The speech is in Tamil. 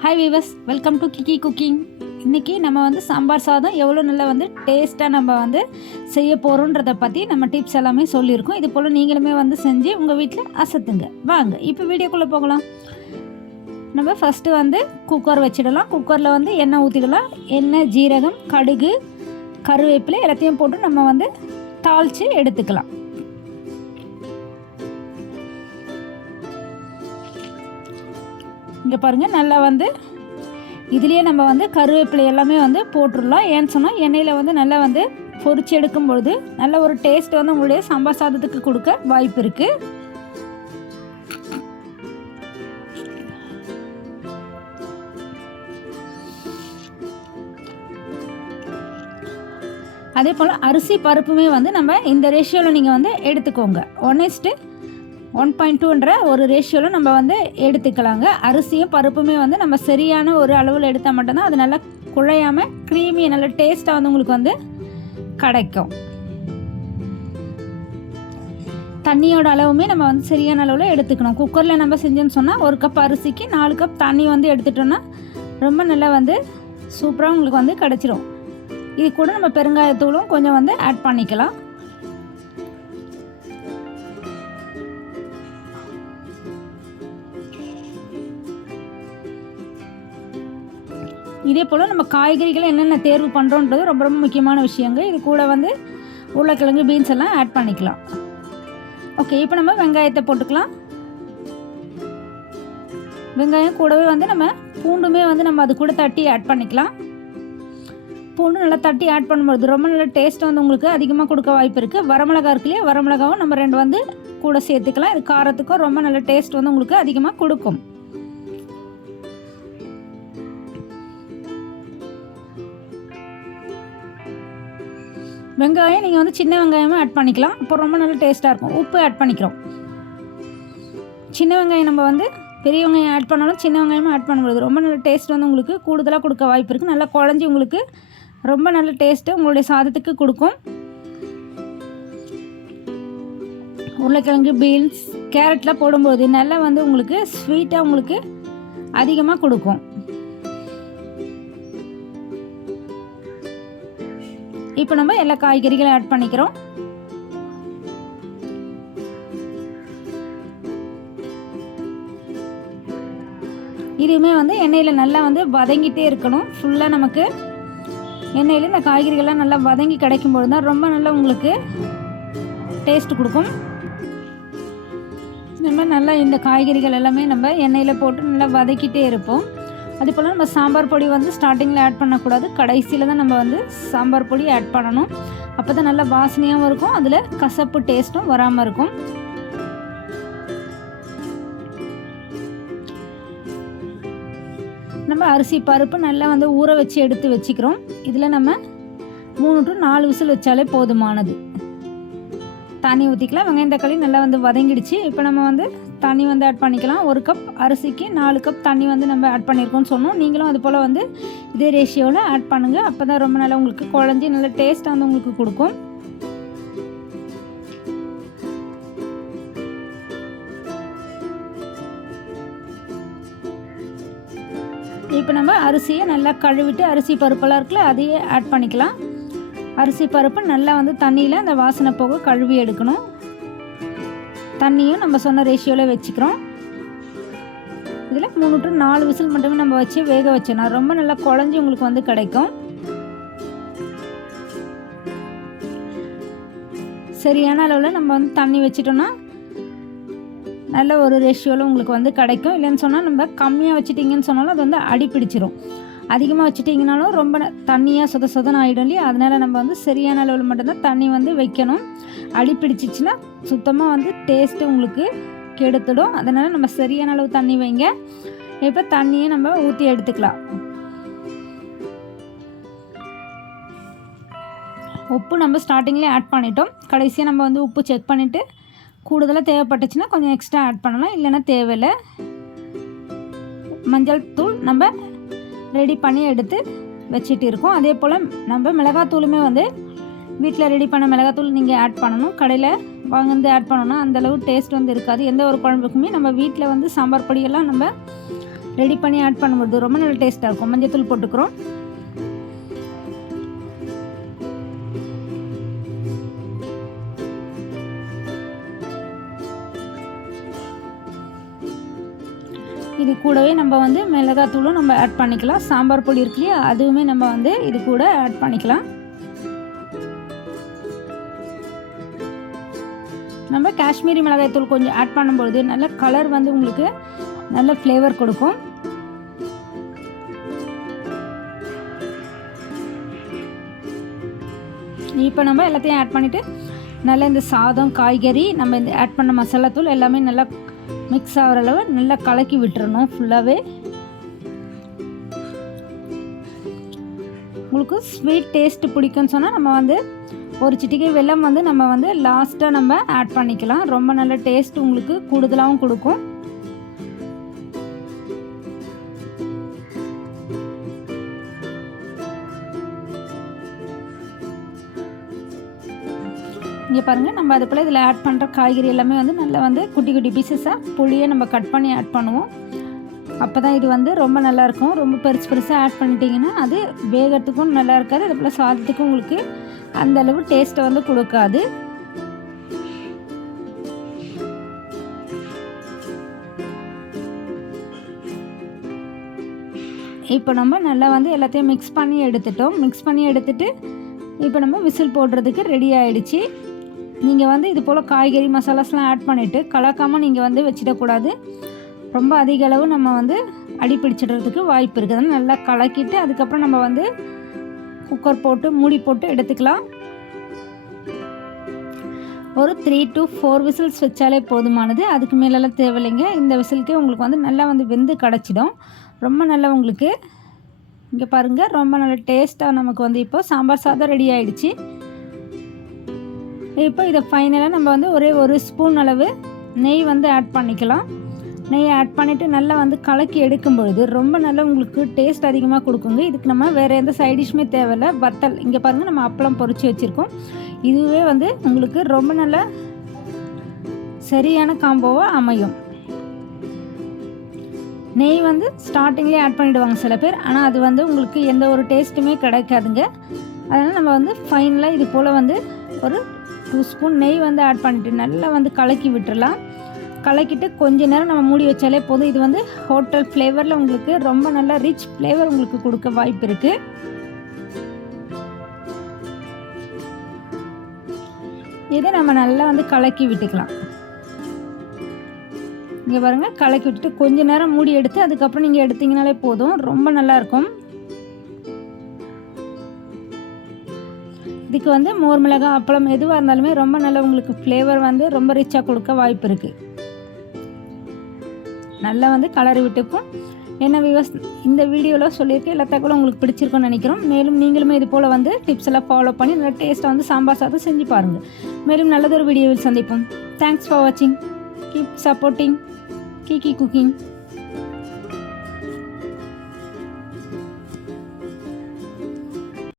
Hi viewers, welcome to Kiki cooking. இன்றைக்கி நம்ம வந்து சாம்பார் சாதம் எவ்வளோ நல்லா வந்து டேஸ்ட்டாக நம்ம வந்து செய்ய போகிறோன்றதை பற்றி நம்ம டிப்ஸ் எல்லாமே சொல்லியிருக்கோம். இது போல் நீங்களுமே வந்து செஞ்சு உங்கள் வீட்டில் அசத்துங்க. வாங்க இப்போ வீடியோக்குள்ளே போகலாம். நம்ம ஃபஸ்ட்டு வந்து குக்கர் வச்சிடலாம். குக்கரில் வந்து எண்ணெய் ஊற்றிடலாம். எண்ணெய், ஜீரகம், கடுகு, கருவேப்பிலை எல்லாத்தையும் போட்டு நம்ம வந்து தாளித்து எடுத்துக்கலாம். இங்கே பாருங்கள், நல்லா வந்து இதுலேயே நம்ம வந்து கருவேப்பிலை எல்லாமே வந்து போட்டுடலாம். ஏன்னு சொன்னால் எண்ணெயில் வந்து நல்லா வந்து பொரிச்சு எடுக்கும் பொழுது நல்ல ஒரு டேஸ்ட் வந்து உங்களுடைய சாம்பார் சாதத்துக்கு கொடுக்க வாய்ப்பு இருக்குது. அதே போல் அரிசி பருப்புமே வந்து நம்ம இந்த ரேஷியோவில் நீங்கள் வந்து எடுத்துக்கோங்க. 1:1.2ன்ற ஒரு ரேஷியோவில் நம்ம வந்து எடுத்துக்கலாங்க. அரிசியும் பருப்புமே வந்து நம்ம சரியான ஒரு அளவில் எடுத்தால் மட்டும்தான் அது நல்லா குழையாமல் க்ரீமி நல்ல டேஸ்ட்டாக வந்து உங்களுக்கு வந்து கிடைக்கும். தண்ணியோட அளவுமே நம்ம வந்து சரியான அளவில் எடுத்துக்கணும். குக்கரில் நம்ம செஞ்சோன்னு சொன்னால் 1 கப் அரிசிக்கு 4 கப் தண்ணி வந்து எடுத்துட்டோன்னா ரொம்ப நல்லா வந்து சூப்பராக உங்களுக்கு வந்து கிடச்சிரும். இது கூட நம்ம பெருங்காயத்தூளும் கொஞ்சம் வந்து ஆட் பண்ணிக்கலாம். இதே போல் நம்ம காய்கறிகளை என்னென்ன தேர்வு பண்ணுறோன்றது ரொம்ப ரொம்ப முக்கியமான விஷயங்க. இது கூட வந்து உருளைக்கிழங்கு, பீன்ஸ் எல்லாம் ஆட் பண்ணிக்கலாம். ஓகே, இப்போ நம்ம வெங்காயத்தை போட்டுக்கலாம். வெங்காயம் கூடவே வந்து நம்ம பூண்டுமே வந்து நம்ம அது கூட தட்டி ஆட் பண்ணிக்கலாம். பூண்டு நல்லா தட்டி ஆட் பண்ணும்போது ரொம்ப நல்ல டேஸ்ட் வந்து உங்களுக்கு அதிகமாக கொடுக்க வாய்ப்பு இருக்குது. வரமிளகா இருக்கு இல்லையா, வரமிளகாவும் நம்ம 2 வந்து கூட சேர்த்துக்கலாம். இது காரத்துக்கும் ரொம்ப நல்ல டேஸ்ட் வந்து உங்களுக்கு அதிகமாக கொடுக்கும். வெங்காயம் நீங்கள் வந்து சின்ன வெங்காயமாக ஆட் பண்ணிக்கலாம். அப்போ ரொம்ப நல்ல டேஸ்ட்டாக இருக்கும். உப்பு ஆட் பண்ணிக்கிறோம். சின்ன வெங்காயம் நம்ம வந்து பெரிய வெங்காயம் ஆட் பண்ணாலும் சின்ன வெங்காயமாக ஆட் பண்ணும்போது ரொம்ப நல்ல டேஸ்ட் வந்து உங்களுக்கு கூடுதலாக கொடுக்க வாய்ப்பு இருக்குது. நல்லா குழஞ்சி உங்களுக்கு ரொம்ப நல்ல டேஸ்ட்டு உங்களுடைய சாதத்துக்கு கொடுக்கும். உருளைக்கிழங்கு, பீன்ஸ், கேரட்லாம் போடும்போது நல்லா வந்து உங்களுக்கு ஸ்வீட்டாக உங்களுக்கு அதிகமாக கொடுக்கும். இப்போ நம்ம எல்லா காய்கறிகளும் ஆட் பண்ணிக்கிறோம். இதுவுமே வந்து எண்ணெயில் நல்லா வந்து வதங்கிட்டே இருக்கணும். ஃபுல்லாக நமக்கு எண்ணெயில் இந்த காய்கறிகள்லாம் நல்லா வதங்கி கிடைக்கும்போது தான் ரொம்ப நல்லா உங்களுக்கு டேஸ்ட் கொடுக்கும். நம்ம நல்லா இந்த காய்கறிகள் எல்லாமே நம்ம எண்ணெயில் போட்டு நல்லா வதக்கிட்டே இருப்போம். அதே போல் நம்ம சாம்பார் பொடி வந்து ஸ்டார்டிங்கில் ஆட் பண்ணக்கூடாது. கடைசியில் தான் நம்ம வந்து சாம்பார் பொடி ஆட் பண்ணணும். அப்போ தான் நல்லா வாசனையாகவும் இருக்கும், அதில் கசப்பு டேஸ்ட்டும் வராமல் இருக்கும். நம்ம அரிசி பருப்பு நல்லா வந்து ஊற வச்சு எடுத்து வச்சுக்கிறோம். இதில் நம்ம 3 to 4 விசில் வச்சாலே போதுமானது. தண்ணி ஊற்றிக்கலாம். வெங்காயம், தக்காளி நல்லா வந்து வதங்கிடுச்சு. இப்போ நம்ம வந்து தண்ணி வந்து ஆட் பண்ணிக்கலாம். 1 கப் அரிசிக்கு 4 கப் தண்ணி வந்து நம்ம ஆட் பண்ணியிருக்கோம்னு சொன்னோம். நீங்களும் அது போல் வந்து இதே ரேஷியோவில் ஆட் பண்ணுங்கள். அப்போ தான் ரொம்ப நல்லா உங்களுக்கு குழஞ்சி நல்ல டேஸ்ட்டாக வந்து உங்களுக்கு கொடுக்கும். இப்போ நம்ம அரிசியை நல்லா கழுவிட்டு அரிசி பருப்பெல்லாம் இருக்குல்ல அதையே ஆட் பண்ணிக்கலாம். அரிசி பருப்பு நல்லா வந்து தண்ணியில் அந்த வாசனை போக கழுவி எடுக்கணும். தண்ணியும் நம்ம சொன்ன ரேஷியோவில் வச்சுக்கிறோம். இதில் 3 to 4 விசில் மட்டுமே நம்ம வச்சு வேக வச்சோன்னா ரொம்ப நல்லா குழஞ்சி உங்களுக்கு வந்து கிடைக்கும். சரியான அளவில் நம்ம வந்து தண்ணி வச்சிட்டோன்னா நல்ல ஒரு ரேஷியோவில் உங்களுக்கு வந்து கிடைக்கும். இல்லைன்னு சொன்னால் நம்ம கம்மியாக வச்சுட்டிங்கன்னு சொன்னாலும் அது வந்து அடி பிடிச்சிரும். அதிகமாக வச்சுட்டிங்கனாலும் ரொம்ப தண்ணியாக சொதன்னு ஆகிடும் இல்லையா. அதனால் நம்ம வந்து சரியான அளவில் மட்டும்தான் தண்ணி வந்து வைக்கணும். அடி பிடிச்சிச்சின்னா சுத்தமாக வந்து டேஸ்ட்டு உங்களுக்கு கெடுத்துடும். அதனால் நம்ம சரியான அளவு தண்ணி வைங்க. இப்போ தண்ணியை நம்ம ஊற்றி எடுத்துக்கலாம். உப்பு நம்ம ஸ்டார்டிங்லேயே ஆட் பண்ணிட்டோம். கடைசியாக நம்ம வந்து உப்பு செக் பண்ணிவிட்டு கூடுதலாக தேவைப்பட்டுச்சுன்னா கொஞ்சம் எக்ஸ்ட்ரா ஆட் பண்ணலாம், இல்லைன்னா தேவையில்லை. மஞ்சள் தூள் நம்ம ரெடி பண்ணி எடுத்து வச்சுட்டு இருக்கோம். அதே போல் நம்ம மிளகாத்தூளுமே வந்து வீட்டில் ரெடி பண்ண மிளகாத்தூள் நீங்கள் ஆட் பண்ணணும். கடையில் வாங்கி ஆட் பண்ணோன்னா அந்தளவு டேஸ்ட் வந்து இருக்காது. எந்த ஒரு குழம்புக்குமே நம்ம வீட்டில் வந்து சாம்பார் பொடியெல்லாம் நம்ம ரெடி பண்ணி ஆட் பண்ணும்போது ரொம்ப நல்ல டேஸ்ட்டாக இருக்கும். மஞ்சத்தூள் போட்டுக்கிறோம். இது கூடவே நம்ம வந்து மிளகாத்தூளும் நம்ம ஆட் பண்ணிக்கலாம். சாம்பார் பொடி இருக்கு இல்லையா, அதுவுமே நம்ம வந்து இது கூட ஆட் பண்ணிக்கலாம். நம்ம காஷ்மீரி மிளகாய் தூள் கொஞ்சம் ஆட் பண்ணும்பொழுது நல்ல கலர் வந்து உங்களுக்கு நல்ல ஃப்ளேவர் கொடுக்கும். இப்போ நம்ம எல்லாத்தையும் ஆட் பண்ணிவிட்டு நல்லா இந்த சாதம், காய்கறி, நம்ம இந்த ஆட் பண்ண மசாலா தூள் எல்லாமே நல்லா மிக்ஸ் ஆகிற அளவு நல்லா கலக்கி விட்டுறணும் ஃபுல்லாகவே. உங்களுக்கு ஸ்வீட் டேஸ்ட்டு பிடிக்கும்னு சொன்னால் நம்ம வந்து ஒரு சிட்டிகை வெல்லம் வந்து நம்ம வந்து லாஸ்ட்டாக நம்ம ஆட் பண்ணிக்கலாம். ரொம்ப நல்ல டேஸ்ட் உங்களுக்கு கூடுதலாகவும் கொடுக்கும். இங்கே பாருங்கள், நம்ம அது போல் இதில் ஆட் பண்ணுற காய்கறி எல்லாமே வந்து நல்லா வந்து குட்டி குட்டி பீசஸாக புளியை நம்ம கட் பண்ணி ஆட் பண்ணுவோம். அப்போ தான் இது வந்து ரொம்ப நல்லாயிருக்கும். ரொம்ப பெருசு பெருசாக ஆட் பண்ணிட்டீங்கன்னா அது வேகத்துக்கும் நல்லா இருக்காது, அது போல் சாதத்துக்கும் உங்களுக்கு அந்த அளவு டேஸ்ட்டை வந்து கொடுக்காது. இப்போ நம்ம நல்லா வந்து எல்லாத்தையும் மிக்ஸ் பண்ணி எடுத்துட்டோம். மிக்ஸ் பண்ணி எடுத்துகிட்டு இப்போ நம்ம விசில் போடுறதுக்கு ரெடி ஆகிடுச்சு. நீங்கள் வந்து இது போல் காய்கறி மசாலாஸ்லாம் ஆட் பண்ணிவிட்டு கலக்காமல் நீங்கள் வந்து வச்சிடக்கூடாது. ரொம்ப அதிக அளவு நம்ம வந்து அடி பிடிச்சிடுறதுக்கு வாய்ப்பு இருக்குது. அதனால் நல்லா கலக்கிட்டு அதுக்கப்புறம் நம்ம வந்து குக்கர் போட்டு மூடி போட்டு எடுத்துக்கலாம். ஒரு 3 to 4 விசில்ஸ் வச்சாலே போதுமானது. அதுக்கு மேலெல்லாம் தேவையில்லைங்க. இந்த விசிலுக்கே உங்களுக்கு வந்து நல்லா வந்து வெந்து கிடச்சிடும். ரொம்ப நல்லா உங்களுக்கு இங்கே பாருங்கள், ரொம்ப நல்ல டேஸ்ட்டாக நமக்கு வந்து இப்போ சாம்பார் சாதம் ரெடி ஆகிடுச்சு. இப்போ இதை ஃபைனலாக நம்ம வந்து ஒரே ஒரு ஸ்பூன் அளவு நெய் வந்து ஆட் பண்ணிக்கலாம். நெய் ஆட் பண்ணிவிட்டு நல்லா வந்து கலக்கி எடுக்கும் பொழுது ரொம்ப நல்லா உங்களுக்கு டேஸ்ட் அதிகமாக கொடுக்குங்க. இதுக்கு நம்ம வேறு எந்த சைடிஷ்மே தேவையில்லை. வத்தல் இங்கே பாருங்கள், நம்ம அப்பளம் பொரிச்சு வச்சுருக்கோம். இதுவே வந்து உங்களுக்கு ரொம்ப நல்ல சரியான காம்போவாக அமையும். நெய் வந்து ஸ்டார்டிங்லேயே ஆட் பண்ணிவிடுவாங்க சில பேர், ஆனால் அது வந்து உங்களுக்கு எந்த ஒரு டேஸ்ட்டுமே கிடைக்காதுங்க. அதனால் நம்ம வந்து ஃபைனலாக இது போல் வந்து ஒரு 2 ஸ்பூன் நெய் வந்து ஆட் பண்ணிவிட்டு நல்லா வந்து கலக்கி விட்டுறலாம். கலக்கிட்டு கொஞ்ச நேரம் நம்ம மூடி வச்சாலே போதும். இது வந்து ஹோட்டல் ஃப்ளேவரில் உங்களுக்கு ரொம்ப நல்லா ரிச் ஃப்ளேவர் உங்களுக்கு கொடுக்க வாய்ப்பு இருக்குது. இதை நம்ம நல்லா வந்து கலக்கி விட்டுக்கலாம். இங்கே பாருங்கள், கலக்கி விட்டுட்டு கொஞ்ச நேரம் மூடி எடுத்து அதுக்கப்புறம் நீங்கள் எடுத்திங்கனாலே போதும். ரொம்ப நல்லாயிருக்கும். இதுக்கு வந்து மோர் மிளகாய், அப்பளம் எதுவாக இருந்தாலுமே ரொம்ப நல்லா உங்களுக்கு ஃப்ளேவர் வந்து ரொம்ப ரிச்சாக கொடுக்க வாய்ப்பு இருக்குது. நல்லா வந்து கலரி விட்டுக்கும். என்ன வியூவர்ஸ், இந்த வீடியோவில் சொல்லியிருக்க எல்லா தகவலும் உங்களுக்கு பிடிச்சிருக்குன்னு நினைக்கிறோம். மேலும் நீங்களுமே இது போல் வந்து டிப்ஸ் எல்லாம் ஃபாலோ பண்ணி நல்லா டேஸ்ட்டாக வந்து சாம்பார் சாதம் செஞ்சு பாருங்கள். மேலும் நல்லதொரு வீடியோவில் சந்திப்போம். தேங்க்ஸ் ஃபார் வாட்சிங். Keep supporting Kiki Cooking.